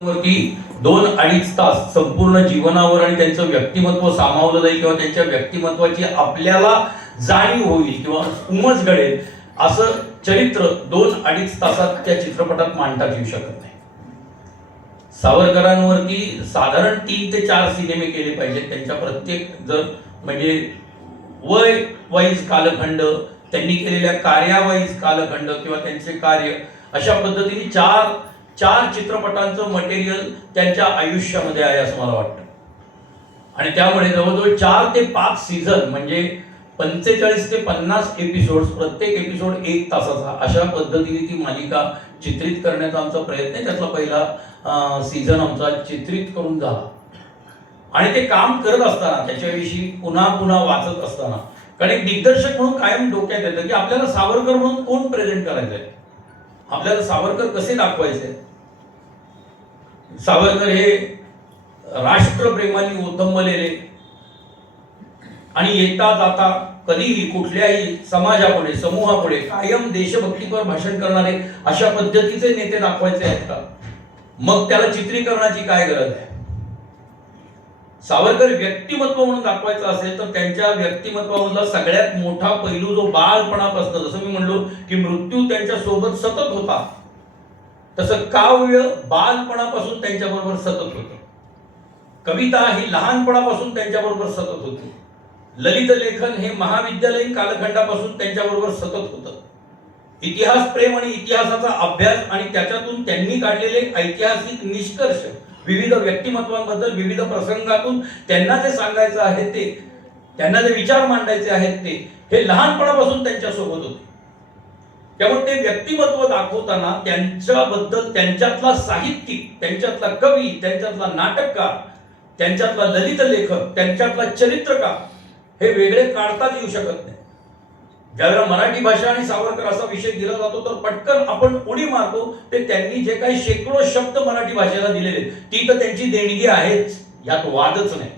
वरती 2-2.5 तास संपूर्ण जीवनावर आणि त्यांचं व्यक्तिमत्व सामावलं जाईल किंवा त्यांच्या व्यक्तिमत्वाची आपल्याला जाणीव होईल किंवा उमज घडेल असं चरित्र 2-2.5 तासात त्या चित्रपटात मांडता येऊ शकत नाही. सावरकरांवरती साधारण 3 ते 4 सिनेमे केले पाहिजेत. त्यांच्या प्रत्येक जर म्हणजे वय वाईज कालखंड, त्यांनी केलेल्या कार्यावाईज कालखंड किंवा त्यांचे कार्य अशा पद्धतीने चार चित्रपटांचं मटेरियल त्यांच्या आयुष्यामध्ये आहे असं मला वाटतं. आणि त्यामुळे जवळजवळ 4 ते 5 सीझन म्हणजे 45 ते 50 एपिसोड्स, प्रत्येक एपिसोड 1 तासाचा, अशा पद्धतीने ती मालिका चित्रित करण्याचा आमचा प्रयत्न आहे. त्यातला पहिला सीझन आमचा चित्रित करून झाला आणि ते काम करत असताना त्याच्याविषयी पुन्हा पुन्हा वाचत असताना, कारण एक दिग्दर्शक म्हणून कायम डोक्यात येतं की आपल्याला सावरकर म्हणून कोण प्रेझेंट करायचंय, आपल्याला सावरकर कसे दाखवायचे. सावरकर हे राष्ट्रप्रेमाने ओथंबलेले आणि येता जाता कधीही कुठल्याही समाजापुढे समूहापुढे कायम देशभक्तीपर भाषण करणारे अशा पद्धतीचे नेते दाखवायचे आहेत का? मग त्याला चित्रीकरणाची काय गरज आहे? सावरकर व्यक्तिमत्व म्हणून दाखवायचं असेल तर त्यांच्या व्यक्तिमत्वामधला सगळ्यात मोठा पैलू जो बालपणापासून, जसं मी म्हणलो की मृत्यू त्यांच्या सोबत सतत होता, तसं काव्य बालपणापासून त्यांच्याबरोबर सतत होतं. कविता ही लहानपणापासून त्यांच्याबरोबर सतत होती. ललित लेखन हे महाविद्यालयीन कालखंडापासून त्यांच्याबरोबर सतत होतं. इतिहास प्रेम आणि इतिहासाचा अभ्यास आणि त्याच्यातून त्यांनी काढलेले ऐतिहासिक निष्कर्ष, विविध व्यक्तिमत्वांबद्दल विविध प्रसंगातून त्यांना जे सांगायचं आहे ते, त्यांना जे विचार मांडायचे आहेत ते, हे लहानपणापासून त्यांच्या सोबत होते. त्यामुळे ते व्यक्तिमत्व दाखवताना त्यांच्याबद्दल त्यांच्यातला साहित्यिक, त्यांच्यातला कवी, त्यांच्यातला नाटककार, त्यांच्यातला ललित लेखक, त्यांच्यातला चरित्रकार हे वेगळे काढताच येऊ शकत नाही. ज्यावेळेला मराठी भाषा आणि सावरकर असा विषय दिला जातो तर पटकन आपण उडी मारतो ते त्यांनी जे काही शेकडो शब्द मराठी भाषेला दिलेले, ती तर त्यांची देणगी आहेच, यात वादच नाही.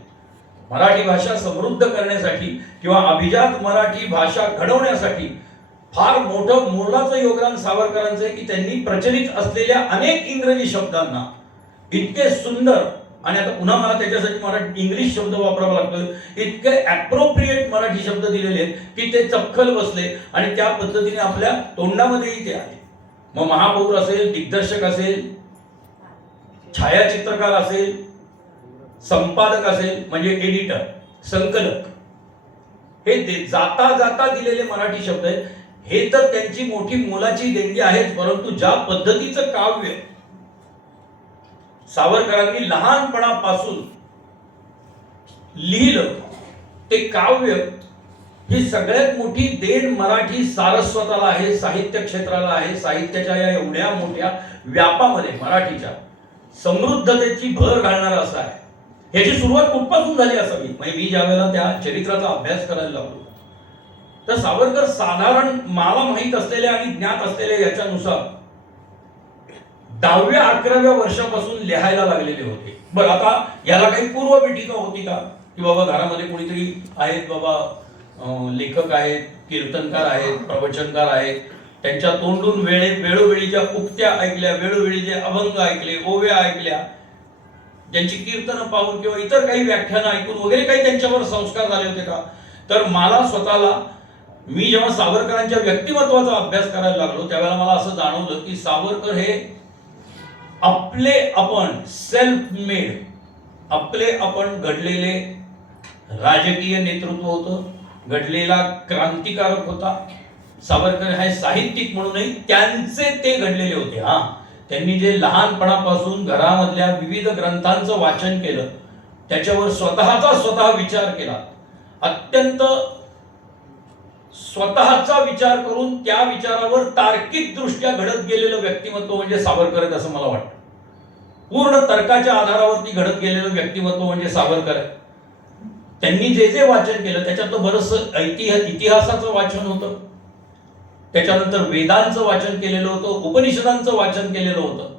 मराठी भाषा समृद्ध करण्यासाठी किंवा अभिजात मराठी भाषा घडवण्यासाठी फार मोठं मोलाचं योगदान सावरकरांचं आहे की त्यांनी प्रचलित असलेल्या अनेक इंग्रजी शब्दांना इतके सुंदर, आणि आता पुन्हा मला त्याच्यासाठी मराठी इंग्लिश शब्द वापरावा लागतो, इतके ॲप्रोप्रिएट मराठी शब्द दिलेले आहेत की ते चपखल बसले आणि त्या पद्धतीने आपल्या तोंडामध्येही ते आले. मग महापौर असेल, दिग्दर्शक असेल, छायाचित्रकार असेल, संपादक असेल म्हणजे एडिटर, संकलक, हे जाता जाता दिलेले मराठी शब्द आहेत. हे तर त्यांची मोठी मोलाची देणगी आहेच, परंतु ज्या पद्धतीचं काव्य सावरकरांनी लहानपणापासून लिहिलं ते काव्य, ही सगळ्यात मोठी देण मराठी सारस्वताला आहे, साहित्य क्षेत्राला आहे. साहित्याच्या या एवढ्या मोठ्या व्यापामध्ये मराठीच्या समृद्धतेची भर घालणारा असा आहे. ह्याची सुरुवात कुठपासून झाली असावी? म्हणजे मी ज्या वेळेला त्या चरित्राचा अभ्यास करायला लागलो तर सावरकर साधारण मला माहीत असलेल्या आणि ज्ञात असलेल्या याच्यानुसार 10व्या-11व्या वर्षापासून लिहायला लागलेले होते. बरं, आता याला काही पूर्वपीठिका होती का की बाबा घरामध्ये कोणीतरी आहेत, बाबा लेखक आहेत, कीर्तनकार आहेत, प्रवचनकार आहेत, त्यांच्या तोंडून वेळोवेळीच्या उक्त्या ऐकल्या, वेळोवेळी जे अभंग ऐकले, ओव्या ऐकल्या, ज्यांची कीर्तनं पाहून किंवा इतर काही व्याख्यानं ऐकून वगैरे काही त्यांच्यावर संस्कार झाले होते का? तर मला स्वतःला, मी जेव्हा सावरकरांच्या व्यक्तिमत्वाचा अभ्यास करायला लागलो त्यावेळेला मला असं जाणवलं की सावरकर हे आपले आपण सेल्फ मेड, आपले आपण घडलेले राजकीय नेतृत्व होतं, घडलेला क्रांतिकारक होता. सावरकर हे साहित्यिक म्हणूनही त्यांचे ते घडलेले होते. त्यांनी जे लहानपणापासून घरामधल्या विविध ग्रंथांचं वाचन केलं, त्याच्यावर स्वतः विचार केला, अत्यंत स्वतःचा विचार करून त्या विचारावर तार्किक दृष्ट्या घडत गेलेलं व्यक्तिमत्व म्हणजे सावरकर आहे असं मला वाटतं. पूर्ण तर्काच्या आधारावरती घडत गेलेलं व्यक्तिमत्व म्हणजे सावरकर आहे. त्यांनी जे जे वाचन केलं त्याच्यात बरंचसं इतिहासाचं वाचन होतं, त्याच्यानंतर वेदांचं वाचन केलेलं होतं, उपनिषदांचं वाचन केलेलं होतं.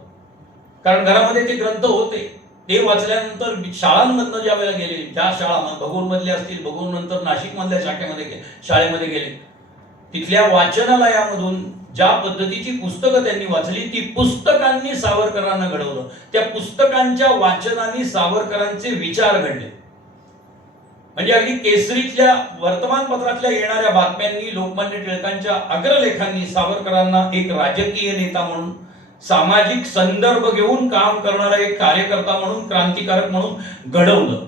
कारण घरामध्ये ते ग्रंथ होते. ते वाचल्यानंतर शाळांमधनं ज्या वेळेला गेले, ज्या शाळा भगूरमधल्या असतील, भगूर नंतर नाशिकमधल्या शाळेमध्ये गेले, तिथल्या वाचनालयामधून ज्या पद्धतीची पुस्तकं त्यांनी वाचली ती पुस्तकांनी सावरकरांना घडवलं. त्या पुस्तकांच्या वाचनाने सावरकरांचे विचार घडले. म्हणजे अगदी केसरीतल्या वर्तमानपत्रातल्या येणाऱ्या बातम्यांनी, लोकमान्य टिळकांच्या अग्रलेखांनी सावरकरांना एक राजकीय नेता म्हणून, सामाजिक संदर्भ घेऊन काम करणारा एक कार्यकर्ता म्हणून, क्रांतिकारक म्हणून घडवलं.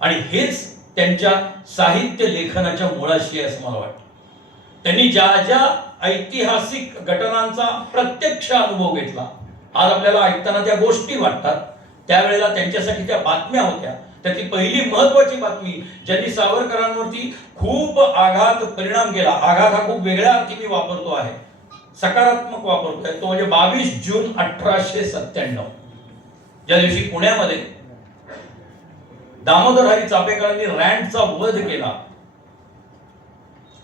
आणि हेच त्यांच्या साहित्य लेखनाच्या मुळाशी आहे असं मला वाटतं. त्यांनी ज्या ज्या ऐतिहासिक घटनांचा प्रत्यक्ष अनुभव घेतला, आज आपल्याला ऐकताना त्या गोष्टी वाटतात, त्यावेळेला त्यांच्यासाठी त्या बातम्या होत्या. त्यातली पहिली महत्वाची बातमी ज्यांनी सावरकरांवरती खूप आघात परिणाम केला, आघात हा खूप वेगळ्या अर्थी मी वापरतो आहे, सकारात्मक वापरतोय, तो म्हणजे 22 जून 1897, ज्या दिवशी पुण्यामध्ये दामोदर हरी चापेकरांनी रँडचा वध केला.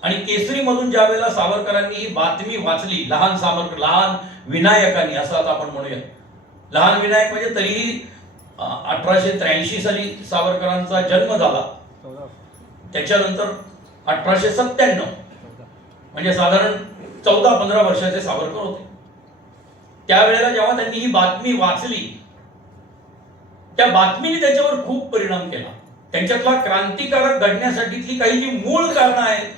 आणि केसरीमधून ज्या वेळेला सावरकरांनी ही बातमी वाचली, लहान विनायकांनी असं आता आपण म्हणूया, लहान विनायक म्हणजे तरीही 1883 साली सावरकरांचा जन्म झाला, त्याच्यानंतर 1897 म्हणजे साधारण 14-15 वर्षाचे सावरकर होते. त्यावेळेला जेव्हा त्यांनी ही बातमी वाचली, त्या बातमीने त्याच्यावर खूप परिणाम केला. त्यांच्यातला क्रांतिकारक घडण्यासाठीतली काही जी मूळ कारणं आहेत,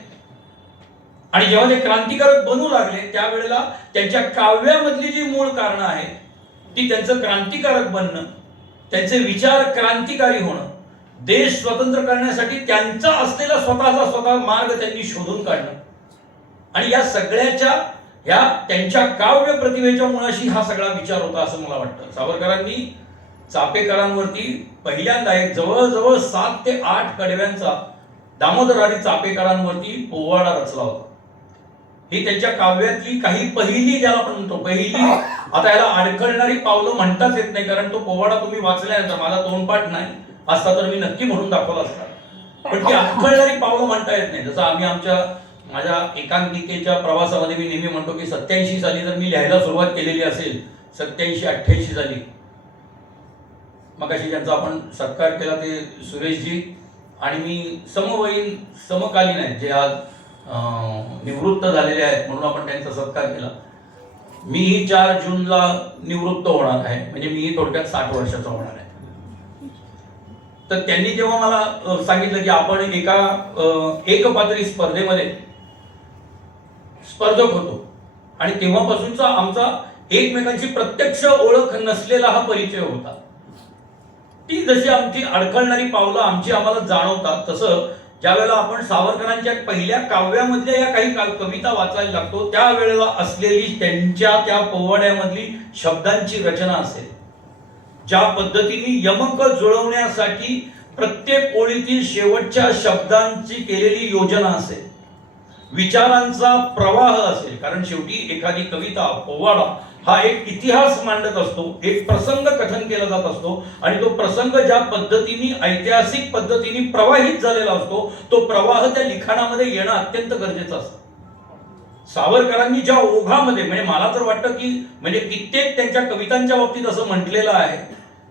आणि जेव्हा ते क्रांतिकारक बनू लागले त्यावेळेला त्यांच्या काव्यामधली जी मूळ कारणं आहेत ती त्यांचं क्रांतिकारक बनणं, त्यांचे विचार क्रांतिकारी होणं, देश स्वतंत्र करण्यासाठी त्यांचा असलेला स्वतः मार्ग त्यांनी शोधून काढणं, आणि या सगळ्याच्या या त्यांच्या काव्य प्रतिभेच्या मुळाशी हा सगळा विचार होता असं मला वाटतं. सावरकरांनी चापेकरांवरती पहिल्यांदा एक जवळजवळ 7 ते 8 कडव्यांचा दामोदर हरी चापेकरांवरती पोवाडा रचला होता. ही त्यांच्या काव्यातली काही पहिली, ज्याला आपण म्हणतो पहिली, आता याला अडखळणारी पावलं म्हणताच येत नाही, कारण तो पोवाडा तुम्ही वाचल्यानंतर, माझा तोंडपाठ नाही असता तर मी नक्की म्हणून दाखवला असता, पण ती अडखळणारी पावलं म्हणता येत नाही. जसं आम्ही माझ्या एकांकिकेच्या प्रवासामध्ये मी नेहमी म्हणतो की 87 साली जर मी लिहायला सुरुवात केलेली असेल, 87-88 साली, मग अशी ज्यांचा आपण सत्कार केला ते सुरेशजी आणि मी समवयीन समकालीन आहेत, जे आज निवृत्त झालेले आहेत म्हणून आपण त्यांचा सत्कार केला. मीही 4 जूनला निवृत्त होणार आहे, म्हणजे मीही थोडक्यात 60 वर्षाचा होणार आहे. तर त्यांनी जेव्हा मला सांगितलं की आपण एका एकपात्री स्पर्धेमध्ये स्पर्धक होतो, आणि तेव्हापासूनचा आमचा एकमेकांची प्रत्यक्ष ओळख नसलेला हा परिचय होता, ती जशी आमची अडखळणारी पावलं आमची आम्हाला जाणवतात, तसं ज्या वेळेला आपण सावरकरांच्या पहिल्या काव्यामधल्या या काही कविता वाचायला लागतो, त्यावेळेला असलेली त्यांच्या त्या पोवाड्यामधली शब्दांची रचना असेल, ज्या पद्धतीने यमक जुळवण्यासाठी प्रत्येक ओळीतील शेवटच्या शब्दांची केलेली योजना असेल, विचारांचा प्रवाह असेल, कारण शेवटी एखादी कविता, पोवाडा हा एक इतिहास मांडत असतो, एक प्रसंग कथन केला जात असतो, आणि तो प्रसंग ज्या पद्धतीने ऐतिहासिक पद्धतीने प्रवाहित झालेला असतो, तो प्रवाह त्या लिखाणामध्ये येणं अत्यंत गरजेचं असतं. सावरकरांनी ज्या ओघामध्ये, म्हणजे मला तर वाटतं की म्हणजे कित्येक त्यांच्या कवितांच्या बाबतीत असं म्हटलेलं आहे,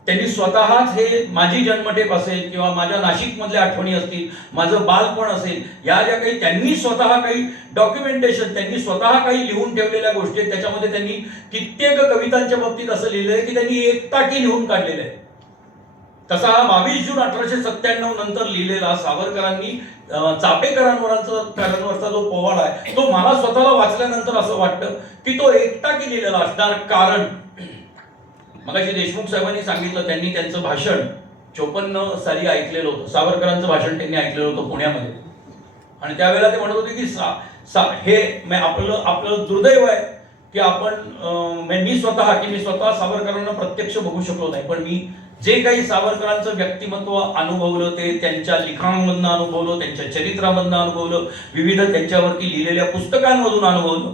त्यांनी स्वतःच हे माझी जन्मठेप असेल किंवा माझ्या नाशिक मधल्या आठवणी असतील, माझं बालपण असेल, या ज्या काही त्यांनी स्वतः काही डॉक्युमेंटेशन, त्यांनी स्वतः काही लिहून ठेवलेल्या गोष्टी आहेत, त्याच्यामध्ये त्यांनी कित्येक कवितांच्या बाबतीत असं लिहिलंय की त्यांनी एकटाकी लिहून काढलेलं आहे. तसा हा 22 जून 1897 नंतर लिहिलेला सावरकरांनी चापेकरांवरचा जो पोवाडा आहे, तो मला स्वतःला वाचल्यानंतर असं वाटतं की तो एकटाकी लिहिलेला असणार. कारण मगाशी देशमुख साहेबांनी सांगितलं, त्यांनी त्यांचं भाषण 54 साली ऐकलेलं होतं, सावरकरांचं भाषण त्यांनी ऐकलेलं होतं पुण्यामध्ये, आणि त्यावेळेला ते म्हणत होते की हे आपलं दुर्दैव आहे की मी स्वतः सावरकरांना प्रत्यक्ष बघू शकलो नाही, पण मी जे काही सावरकरांचं व्यक्तिमत्व अनुभवलं, ते त्यांच्या लिखाणामधनं अनुभवलं, त्यांच्या चरित्रामधनं अनुभवलं, विविध त्यांच्यावरती लिहिलेल्या पुस्तकांमधून अनुभवलं.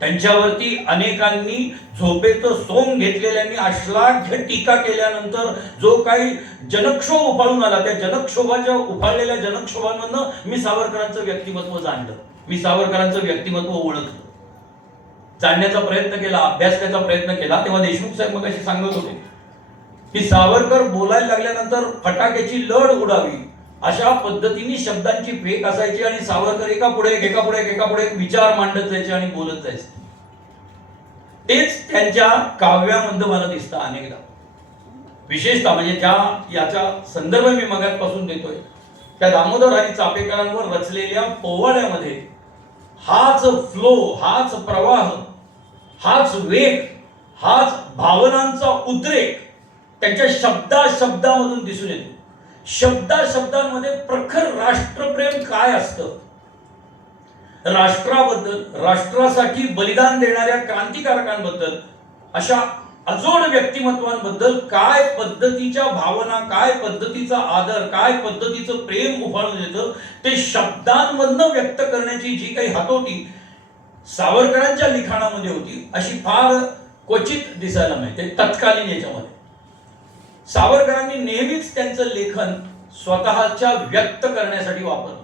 त्यांच्यावरती अनेकांनी झोपेचं सोंग घेतलेल्यांनी अश्लाघ्य टीका केल्यानंतर जो काही जनक्षोभ उफाळून आला, त्या उफाळलेल्या जनक्षोभांमधनं मी सावरकरांचं व्यक्तिमत्व जाणलं, मी सावरकरांचं व्यक्तिमत्व ओळखलं, जाणण्याचा प्रयत्न केला, अभ्यास करायचा प्रयत्न केला. तेव्हा देशमुख साहेब मग अशी सांगत होते की सावरकर बोलायला लागल्यानंतर फटाक्याची लढ उडावी अशा पद्धतीने शब्दांची फेक असायची, आणि सावरकर एका पुढे एक विचार मांडत जायचे आणि बोलत जायचे. तेच त्यांच्या काव्यामध्ये मला दिसतं अनेकदा. विशेषतः म्हणजे याचा संदर्भ मी मगाचपासून देतोय, त्या दामोदर हरी चापेकरांवर रचलेल्या पोवाड्यामध्ये हाच फ्लो, हाच प्रवाह, हाच वेग, हाच भावनांचा उद्रेक त्यांच्या शब्दामधून दिसून येतो. शब्दांमध्ये प्रखर राष्ट्रप्रेम काय असतं, राष्ट्राबद्दल, राष्ट्रासाठी बलिदान देणाऱ्या क्रांतिकारकांबद्दल, अशा अजोड व्यक्तिमत्वांबद्दल काय पद्धतीच्या भावना, काय पद्धतीचा आदर, काय पद्धतीचं प्रेम उफाळून येतं, ते शब्दांमधनं व्यक्त करण्याची जी काही हातोटी सावरकरांच्या लिखाणामध्ये होती, अशी फार क्वचित दिसायला मिळते तत्कालीन याच्यामध्ये. सावरकरांनी नेहमीच त्यांचं लेखन स्वतःच्या व्यक्त करण्यासाठी वापरलं.